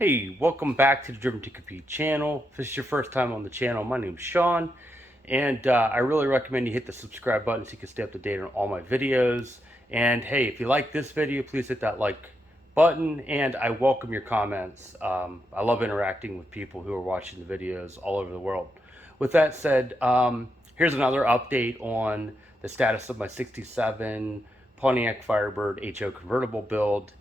Hey, welcome back to the Driven to Compete channel. If this is your first time on the channel, my name is Sean, and I really recommend you hit the subscribe button so you can stay up to date on all my videos. And hey, if you like this video, please hit that like button, and I welcome your comments. I love interacting with people who are watching the videos all over the world. With that said, here's another update on the status of my 67 Pontiac Firebird HO convertible build.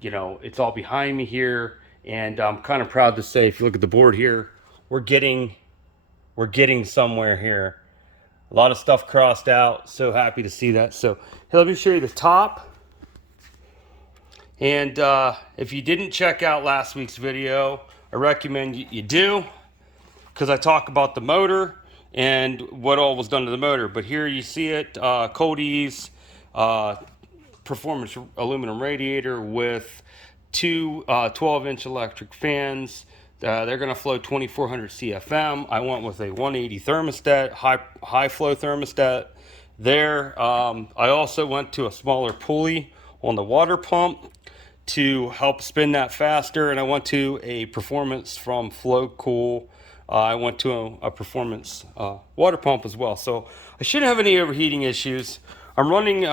You know, it's all behind me here, and I'm kind of proud to say, if you look at the board here, we're getting somewhere here. A lot of stuff crossed out. So happy to see that. So here, let me show you the top. And if you didn't check out last week's video, I recommend you do, because I talk about the motor and what all was done to the motor. But here you see it, cold ease, performance aluminum radiator with two 12-inch electric fans. They're going to flow 2400 CFM. I went with a 180 thermostat, high flow thermostat there. I also went to a smaller pulley on the water pump to help spin that faster, and I went to a performance from Flow Cool. I went to a performance water pump as well, so I shouldn't have any overheating issues. I'm running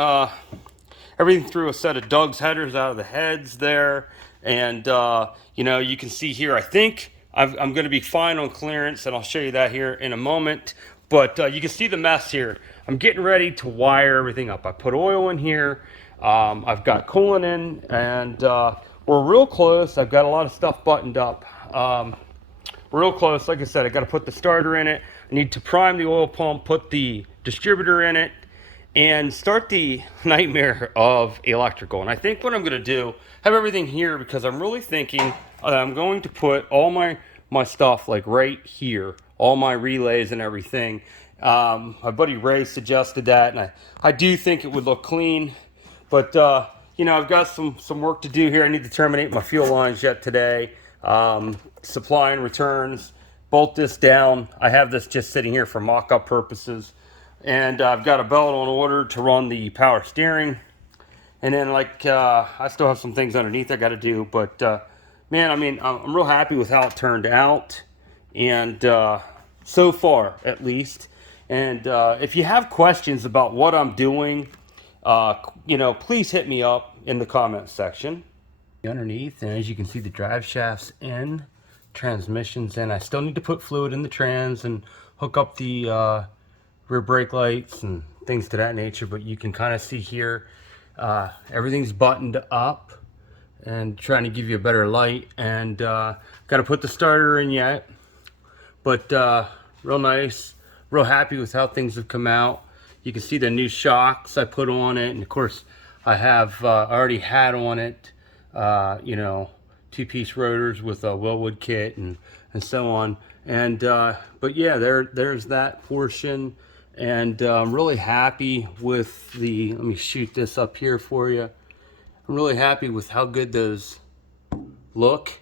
everything through a set of Doug's headers out of the heads there, and you know, you can see here, I think I'm going to be fine on clearance, and I'll show you that here in a moment. But you can see the mess here. I'm getting ready to wire everything up. I put oil in here. I've got coolant in, and we're real close. I've got a lot of stuff buttoned up. Real close. Like I said, I got to put the starter in it. I need to prime the oil pump, put the distributor in it, and start the nightmare of electrical. And I think what I'm going to do, have everything here, because I'm really thinking I'm going to put all my stuff like right here, all my relays and everything. My buddy Ray suggested that, and I do think it would look clean. But you know, I've got some work to do here. I need to terminate my fuel lines yet today. Supply and returns, bolt this down. I have this just sitting here for mock-up purposes. And I've got a belt on order to run the power steering. And then, like, I still have some things underneath I got to do. But, man, I mean, I'm real happy with how it turned out. And so far, at least. And if you have questions about what I'm doing, you know, please hit me up in the comments section. Underneath, and as you can see, the drive shaft's in, transmission's in. I still need to put fluid in the trans and hook up the rear brake lights and things to that nature, but you can kind of see here everything's buttoned up, and trying to give you a better light. And got to put the starter in yet, but real nice, real happy with how things have come out. You can see the new shocks I put on it, and of course I have already had on it you know, two-piece rotors with a Willwood kit and so on. And but yeah, there's that portion. And I'm really happy with the, let me shoot this up here for you. I'm really happy with how good those look.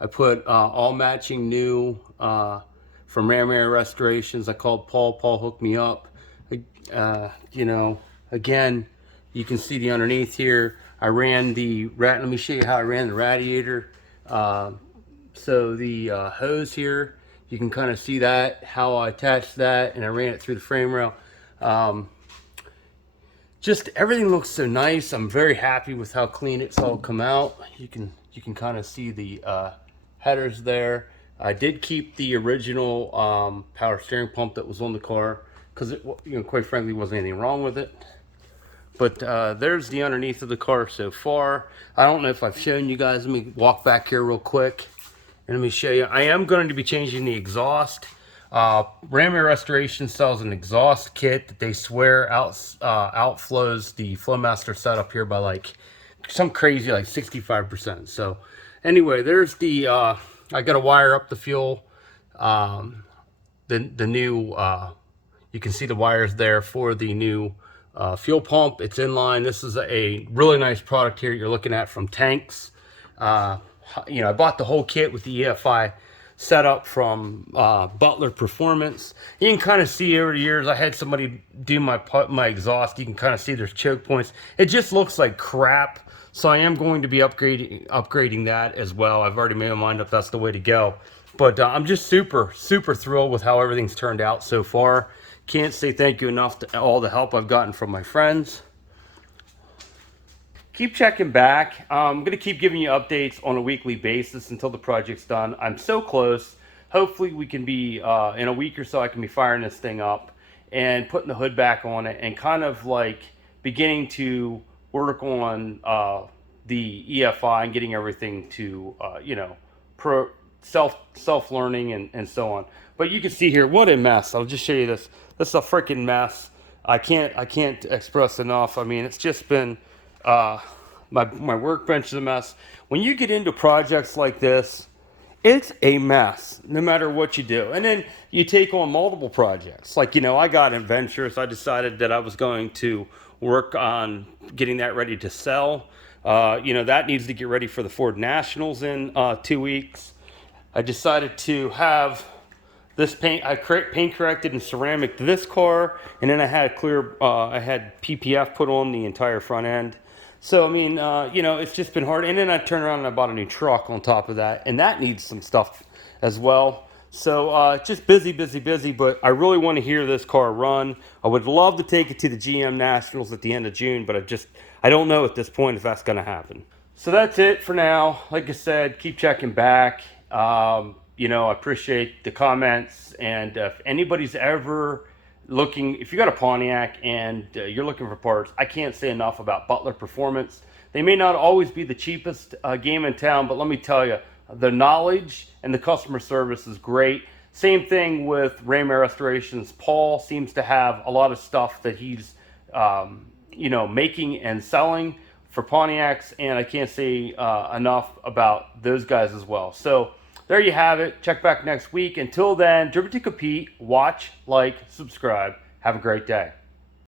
I put all matching new from Ram Air Restorations. I called Paul. Paul hooked me up. You know, again, you can see the underneath here. I ran the let me show you how I ran the radiator. So the hose here, you can kind of see that, how I attached that, and I ran it through the frame rail. Just everything looks so nice. I'm very happy with how clean it's all come out. You can kind of see the headers there. I did keep the original power steering pump that was on the car, because it, you know, quite frankly, wasn't anything wrong with it. But there's the underneath of the car so far. I don't know if I've shown you guys. Let me walk back here real quick and let me show you. I am going to be changing the exhaust. Ram Air Restoration sells an exhaust kit that they swear outflows the Flowmaster setup here by like some crazy, like 65%. So anyway, there's the, I got to wire up the fuel. The new, you can see the wires there for the new fuel pump. It's in line. This is a really nice product here you're looking at from Tanks. You know, I bought the whole kit with the EFI setup from Butler Performance. You can kind of see over the years, I had somebody do my exhaust. You can kind of see there's choke points. It just looks like crap. So I am going to be upgrading that as well. I've already made my mind up that's the way to go. But I'm just super thrilled with how everything's turned out so far. Can't say thank you enough to all the help I've gotten from my friends. Keep checking back. I'm going to keep giving you updates on a weekly basis until the project's done. I'm so close. Hopefully we can be, in a week or so, I can be firing this thing up and putting the hood back on it and kind of like beginning to work on the EFI and getting everything to, you know, self-learning and so on. But you can see here, what a mess. I'll just show you this. This is a freaking mess. I can't express enough. I mean, it's just been, my workbench is a mess. When you get into projects like this, it's a mess, no matter what you do. And then you take on multiple projects. Like, you know, I got in ventures. I decided that I was going to work on getting that ready to sell. You know, that needs to get ready for the Ford Nationals in 2 weeks. I decided to have this paint, paint corrected and ceramic this car, and then I had I had PPF put on the entire front end. So, I mean, you know, it's just been hard. And then I turned around and I bought a new truck on top of that, and that needs some stuff as well. So, just busy, but I really want to hear this car run. I would love to take it to the GM Nationals at the end of June, but I don't know at this point if that's going to happen. So that's it for now. Like I said, keep checking back. You know, I appreciate the comments, and if anybody's ever looking, if you got a Pontiac and you're looking for parts, I can't say enough about Butler Performance. They may not always be the cheapest game in town, but let me tell you, the knowledge and the customer service is great. Same thing with Raymer Restorations. Paul seems to have a lot of stuff that he's, you know, making and selling for Pontiacs, and I can't say enough about those guys as well. So there you have it. Check back next week. Until then, driven to compete, watch, like, subscribe. Have a great day.